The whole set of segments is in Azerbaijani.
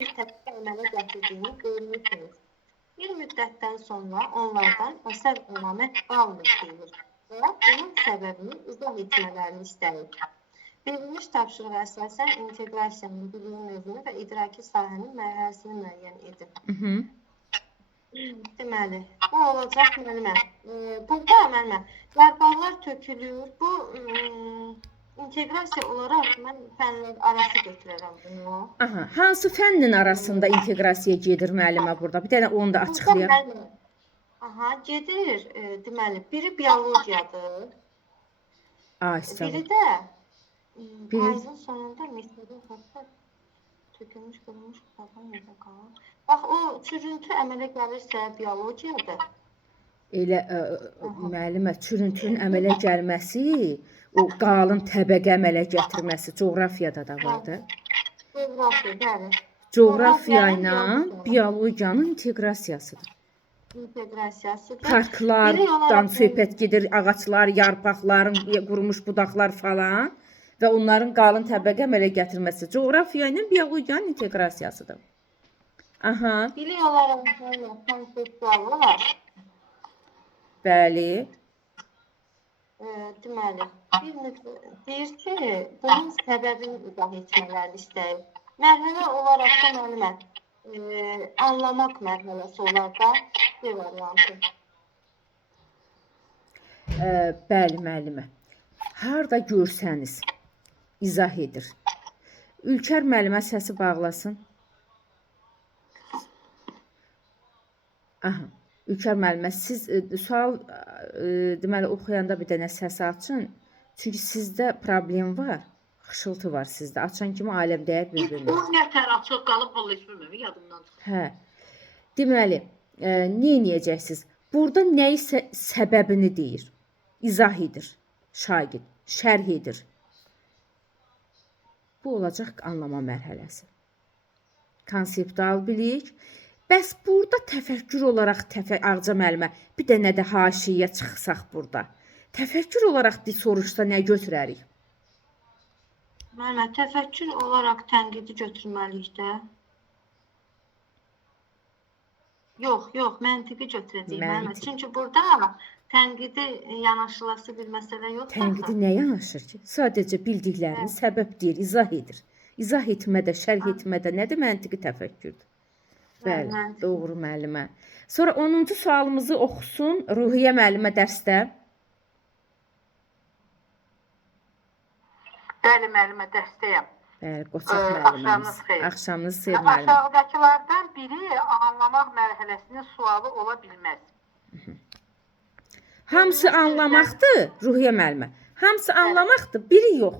bir təbii əmələ gətirdiyini görmüşsünüz. Bir müddətdən sonra onlardan əsər əlamət qalmır deyilir və bunun səbəbini izah etmələrini istəyir. Verilmiş tapşırığa əsasən inteqrasiyanın biliyin növünü və idraki sahənin mərhələsini müəyyən edin. Deməli, bu olacaq müəllimə. Burada müəllimə, yarpaqlar tökülür. Bu inteqrasiya olaraq mən fənlər arası götürərəm bunu. Aha, hansı fənnin arasında inteqrasiya gedir müəllimə burada? Bir dənə onu da açıqlayaq. Aha, gedir. Deməli, biri biologiyadır. Biri də payızın sonunda mektəbin hatta tökülmüş, qırılmış qadın yerdə qalır. Bax, o çürüntü əmələ gəlirsə biologiyadır. Elə müəllimə, çürüntünün əmələ gəlməsi, o qalın təbəqə əmələ gətirməsi coğrafiyada da vardır. Coğrafiya, bəli. Coğrafiya ilə biologiyanın inteqrasiyasıdır. İnteqrasiyasıdır. Parklardan söhbət gedir, ağaclar, yarpaqların, qurumuş budaqlar falan və onların qalın təbəqə əmələ gətirməsi coğrafiya ilə biologiyanın inteqrasiyasıdır. Aha. Bilik olaraq konseptual olar. Bəli. Deməli, deyir ki, bunun səbəbini izah etmələrini istəyir. Mərhələ olaraq da müəllimə, anlamaq mərhələsi olar da bir variantı. Bəli, müəllimə. Harda görsəniz, izah edir. Ülkər müəllimə səsi bağlasın. Aha. Ülkər müəllimə, siz sual deməli oxuyanda bir dənə səsi açın. Çünki sizdə problem var, xışıltı var sizdə. Açan kimi aləm dəyər bir-birinə. O nətər açıq qalıb, vallahi heç bilmirəm, yadımdan çıxdı. Hə. Deməli, nə edəcəksiniz? Burada nəyisə səbəbini deyir, izah edir şagird, şərh edir. Bu olacaq anlama mərhələsi. Konseptual bilik. Bəs burada təfəkkür olaraq Ağca müəllimə bir dənə də haşiyə çıxsaq burada. Təfəkkür olaraq soruşsa nə götürərik? Müəllimə, təfəkkür olaraq tənqidi götürməliyik də. Yox, məntiqi götürəcəyik müəllimə. Çünki burada tənqidi yanaşılası bir məsələ yoxdur. Tənqidi nə yanaşır ki? Sadəcə bildiklərini səbəb deyir, izah edir. İzah etmədə, şərh etmədə nədir məntiqi təfəkkürdür? Bəli, doğru müəllimə. Sonra 10-cu sualımızı oxusun Ruhiyyə müəllimə dərsdə. Bəli, müəllimə, dərsdəyəm. Bəli, qoçaq müəlliməmiz. Axşamınız xeyir müəllimə. Aşağıdakılardan biri anlamaq mərhələsinin sualı ola bilməz. Hamısı anlamaqdır, Ruhiyyə müəllimə. Hamısı anlamaqdır, biri yox.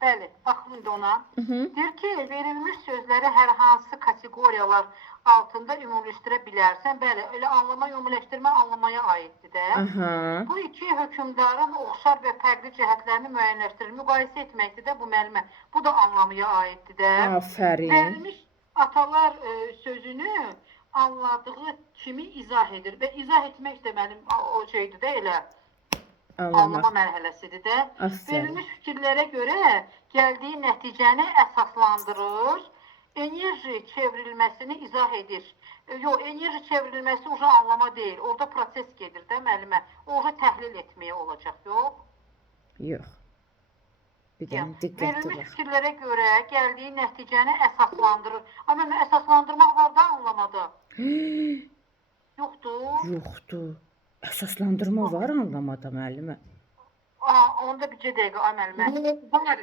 Bəli, baxın indi ona. Deyir ki, verilmiş sözləri hər hansı kateqoriyalar altında ümumiləşdirə bilərsən. Bəli, elə anlama, ümumiləşdirmə anlamaya aiddir də. Bu iki hökmdarın oxşar və fərqli cəhətlərini müəyyənləşdirir, müqayisə etməkdir də bu müəllimə. Bu da anlamaya aiddir də. Aferin. Verilmiş atalar sözünü anladığı kimi izah edir və izah etmək də mənim o şeydir də elə. Anlama mərhələsidir də. Verilmiş fikirlərə görə gəldiyi nəticəni əsaslandırır, enerji çevrilməsini izah edir. Yox, enerji çevrilməsi uca anlama deyil, orada proses gedir də müəllimə. Orada təhlil etməyə olacaq, yox? Yox. Bir dənə diqqətli bax. Verilmiş fikirlərə görə gəldiyi nəticəni əsaslandırır. Amma əsaslandırmaq var da anlamada. Yoxdur. Yoxdur. Əsaslandırma var anlamada müəllimə. Onda bircə dəqiqə müəllimə. Var,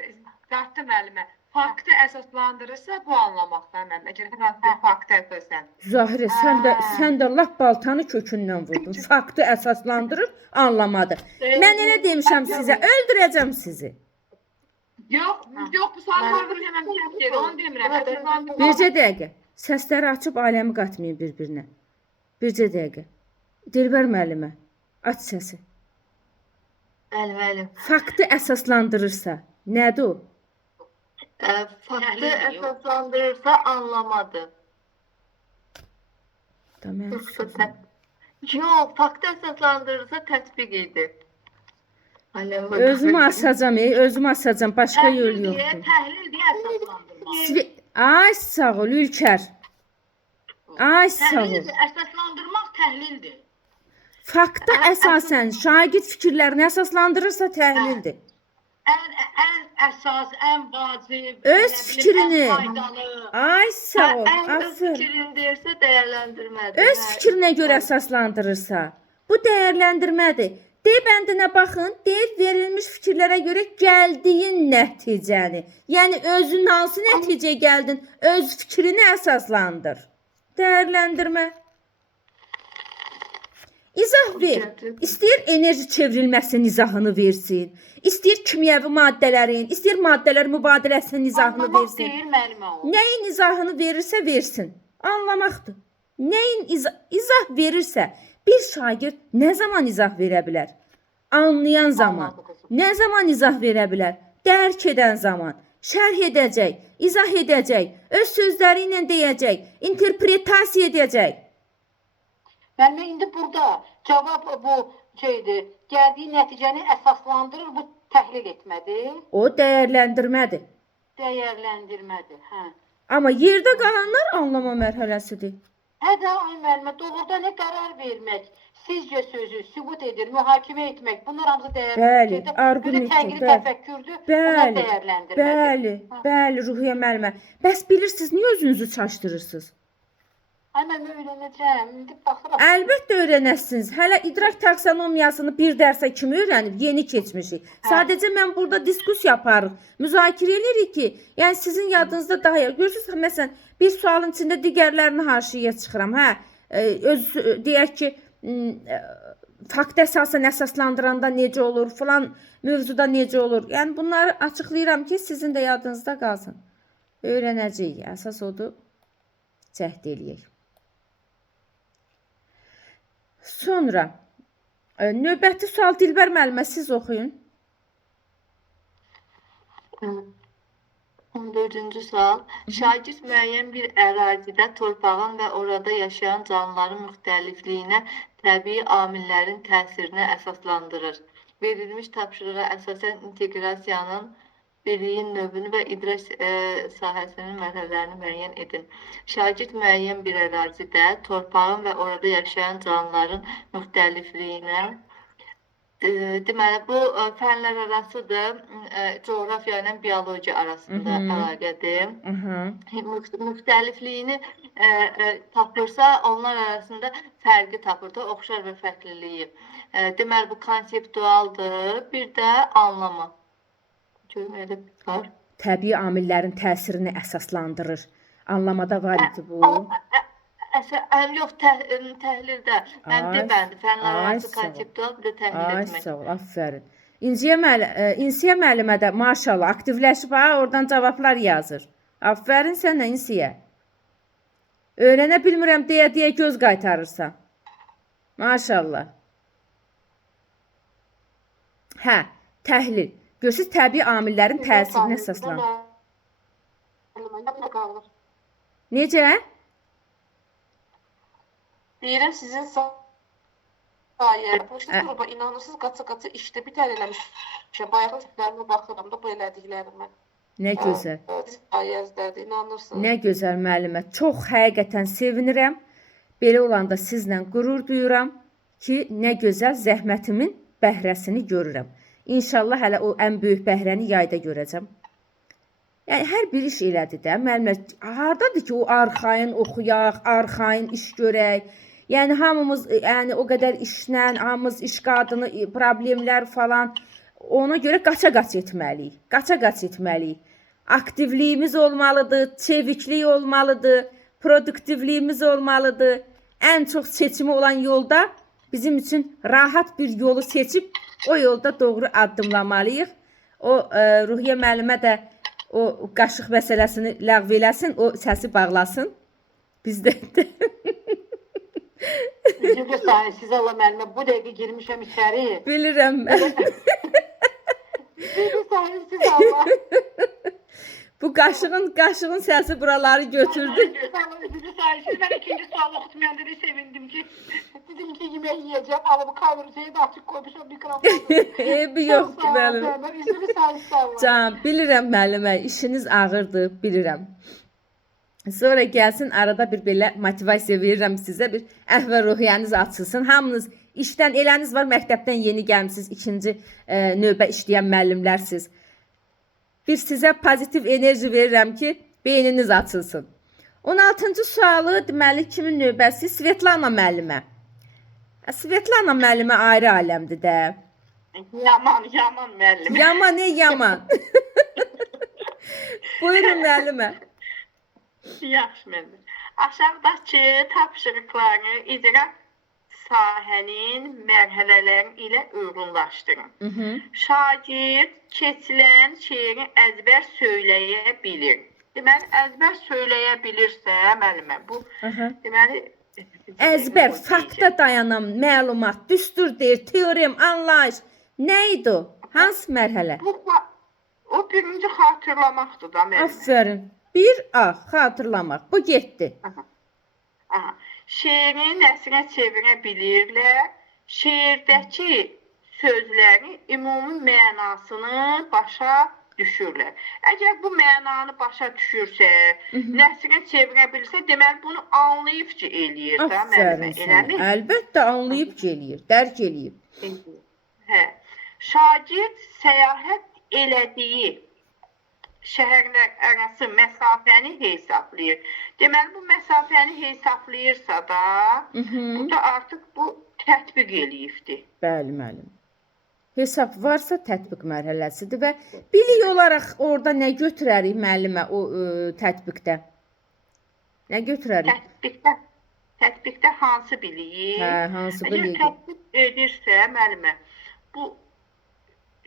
Zətdə müəllimə. Faktı əsaslandırırsa bu anlamaqdan müəllimə. Əgər hər bir faktı əsasən. Zahirə, sən də lap baltanı kökündən vurdun. Faktı əsaslandırır, anlamadı. Mən elə demişəm sizə, öldürəcəm sizi. Yox, bu sual vardır həmən bir onu demirəm. Bircə dəqiqə. Səsləri açıb aləmi qatmayın bir-birinə. Bircə dəqiqə. Dilbər müəllimə, aç səsi. Bəli. Faktı əsaslandırırsa, nədir o? Faktı əsaslandırırsa anlamadır. Yox, faktı əsaslandırırsa tətbiq edir. Özümü asacam, başqa yol yoxdur. Təhlil deyə əsaslandırma. Ay sağ ol Ülker. Ay sağ ol. Təhlildir, əsaslandırmaq təhlildir. Fakta əsasən şagird fikirlərini əsaslandırırsa təhlildir. Ən əsas, ən vacib, Öz fikrini. ən faydalı. Ay sağ ol. Öz Aferin. fikrini deyirsə dəyərləndirmədir. Öz fikrinə görə əsaslandırırsa, bu dəyərləndirmədir. D bəndinə baxın, deyir verilmiş fikirlərə görə gəldiyin nəticəni. Yəni özün hansı nəticəyə gəldin, öz fikrini əsaslandır. Dəyərləndirmə. İzah ver. İstəyir enerji çevrilməsinin izahını versin. İstəyir kimyəvi maddələrin, istəyir maddələr mübadiləsinin izahını Anlamaq versin. deyil müəllimə o. Nəyin izahını verirsə versin. Anlamaqdır. Nəyin izah verirsə, bir şagird nə zaman izah verə bilər? Anlayan zaman. Nə zaman izah verə bilər? Dərk edən zaman. Şərh edəcək, izah edəcək, öz sözləri ilə deyəcək, interpretasiya edəcək. Müəllimə indi burada cavab bu şeydir. Gəldiyi nəticəni əsaslandırır, bu təhlil etmədir, O dəyərləndirmədir. dəyərləndirmədir. Hə. Amma yerdə qalanlar anlama mərhələsidir. Hə də ay müəllimə, doğrudan nə qərar vermək, sizcə sözü sübut edir, mühakimə etmək, bunlar hamısı Bəli, dəyərləndirməkdir. arqumentdir, Tənqidi bəli. təfəkkürdür, bunlar Bəli, dəyərləndirmədir. bəli, Ruhiyyə müəllimə. Bəs bilirsiniz niyə özünüzü çaşdırırsınız? Ay müəllimə öyrənəcəm, indi baxıram. Əlbəttə öyrənəsiniz. Hələ idrak taksonomiyasını bir dərsə kimi öyrənib yeni keçmişik. Sadəcə mən burada diskussiya aparırıq. Müzakirə edirik ki, yəni sizin yadınızda daha görürsüz, məsələn, bir sualın içində digərlərini haşiyə çıxıram. Hə, öz deyək ki, fakt əsasən əsaslandıranda necə olur, filan mövzuda necə olur. Yəni bunları açıqlayıram ki, sizin də yadınızda qalsın. Öyrənəcəyik. Əsas odur. Cəhd eləyək. Sonra növbəti sual Dilbər müəllimə siz oxuyun. 14-cü sual. Şagird müəyyən bir ərazidə torpağın və orada yaşayan canlıların müxtəlifliyinə təbii amillərin təsirini əsaslandırır. Verilmiş tapşırığa əsasən inteqrasiyanın birliyin növünü və idrak sahəsinin mərhələlərini müəyyən edin. Şagird müəyyən bir ərazidə torpağın və orada yaşayan canlıların müxtəlifliyinə deməli, bu fənlər arasıdır, coğrafiya ilə biologiya arasında əlaqədir. Müxtəlifliyini tapırsa, onlar arasında fərqi tapır da, oxşar və fərqliliyi. Deməli, bu konseptualdır, bir də anlamı. Görmədə var. Təbii amillərin təsirini əsaslandırır. Anlamada var idi bu. Yox, təhlildə. Həm də bəndi, fənlər arası konseptual, bir də təhlil etmək. Ay sağ ol, aferin. İnsiyə müəllimə də maşallah aktivləşib, oradan cavablar yazır. Aferin sənə İnsiyə. Öyrənə bilmirəm deyə göz qaytarırsan. Maşallah. Hə, təhlil. Görürsüz, təbii amillərin təsirini əsaslanır. Necə? Deyirəm sizin sayəyə. Boşda qrupa inanırsınız, qaça-qaça işdə bir tər eləmişəm. Bayaqdan səhvlərimə baxıram da bu elədiklərimə. Nə gözəl. Sayəzdədir, inanırsınız. Nə gözəl müəllimə. Çox həqiqətən sevinirəm. Belə olanda sizlə qürur duyuram ki, nə gözəl zəhmətimin bəhrəsini görürəm. İnşallah hələ o ən böyük bəhrəni yayda görəcəm. Yəni, hər bir iş elədi də. Müəllimlər, hardadır ki, o arxayın oxuyaq, arxayın iş görək. Yəni, hamımız o qədər işlə, hamımız iş qadını, problemlər falan. Ona görə qaça-qaç etməliyik. Qaça-qaç etməliyik. Aktivliyimiz olmalıdır, çeviklik olmalıdır, produktivliyimiz olmalıdır. Ən çox seçimi olan yolda bizim üçün rahat bir yolu seçib o yolda doğru addımlamalıyıq. O Ruhiyyə müəllimə də o qaşıq məsələsini ləğv eləsin, o səsi bağlasın. Bizdə də. Üzrə sahəsiz Allah müəllimə, bu dəqiqə girmişəm içəri. Bilirəm mən. Üzrə sahəsiz Allah. Bu qaşığın səsi buraları götürdü. Üzrə sahəsiz, mən ikinci sualı oxutmayanda da sevindim ki, dedim ki, yemək yiyəcəm, amma bu kamerayı da açıq qoymuşam mikrofonu. Eybi yox ki, müəllimə. Üzrə sahəsiz Allah. Can, bilirəm müəllimə, işiniz ağırdır, bilirəm. Sonra gəlsin arada bir belə motivasiya verirəm sizə, bir əhval-ruhiyyəniz açılsın. Hamınız işdən eləniz var, məktəbdən yeni gəlmisiniz, ikinci növbə işləyən müəllimlərsiniz. Bir sizə pozitiv enerji verirəm ki, beyniniz açılsın. 16-cı sualı deməli kimin növbəsi? Svetlana müəllimə. Svetlana müəllimə ayrı aləmdir də. Yaman müəllim. Yaman, yaman. Buyurun müəllimə. Yaxşı müəllim. Aşağıdakı tapşırıqları icra sahənin mərhələləri ilə uyğunlaşdırın. Şagird keçilən şeiri əzbər söyləyə bilir. Deməli, əzbər söyləyə bilirsə, müəllimə, bu deməli əzbər, faktda dayanan məlumat, düstur deyir, teorem, anlayış. Nə idi o? Hansı mərhələ? O birinci xatırlamaqdır da müəllimə. Aferin. 1A, xatırlamaq. Bu getdi. Şeiri nəsrə çevirə bilirlər. Şeirdəki sözlərin ümumi mənasını başa düşürlər. Əgər bu mənanı başa düşürsə, nəsrə çevirə bilirsə, deməli bunu anlayıb ki, eləyir da müəllimə. Eləmi? Əlbəttə anlayıb ki, eləyir, dərk eləyib. Hə. Şagird səyahət elədiyi şəhərlər arası məsafəni hesablayır. Deməli bu məsafəni hesablayırsa da, burada artıq bu tətbiq eləyibdir. Bəli, müəllim. Hesab varsa tətbiq mərhələsidir və bilik olaraq orada nə götürərik müəllimə o tətbiqdə? Nə götürərik? Tətbiqdə hansı biliyi? Hə, hansı biliyi? Əgər tətbiq edirsə müəllimə, bu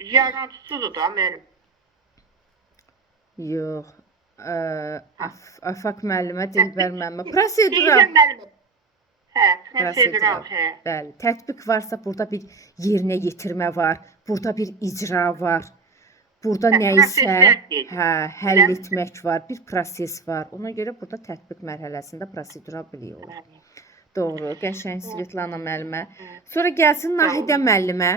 yaradıcıdır da müəllim. Yox. Afaq müəllimə, Dilbər müəllimə. Prosedural. Hə, prosedural, hə. Bəli, tətbiq varsa burada bir yerinə yetirmə var, burada bir icra var, burada nə isə həll etmək var, bir proses var. Ona görə burada tətbiq mərhələsində prosedural bilik olur. Doğru, qəşəng Svetlana müəllimə. Sonra gəlsin Nahidə müəllimə.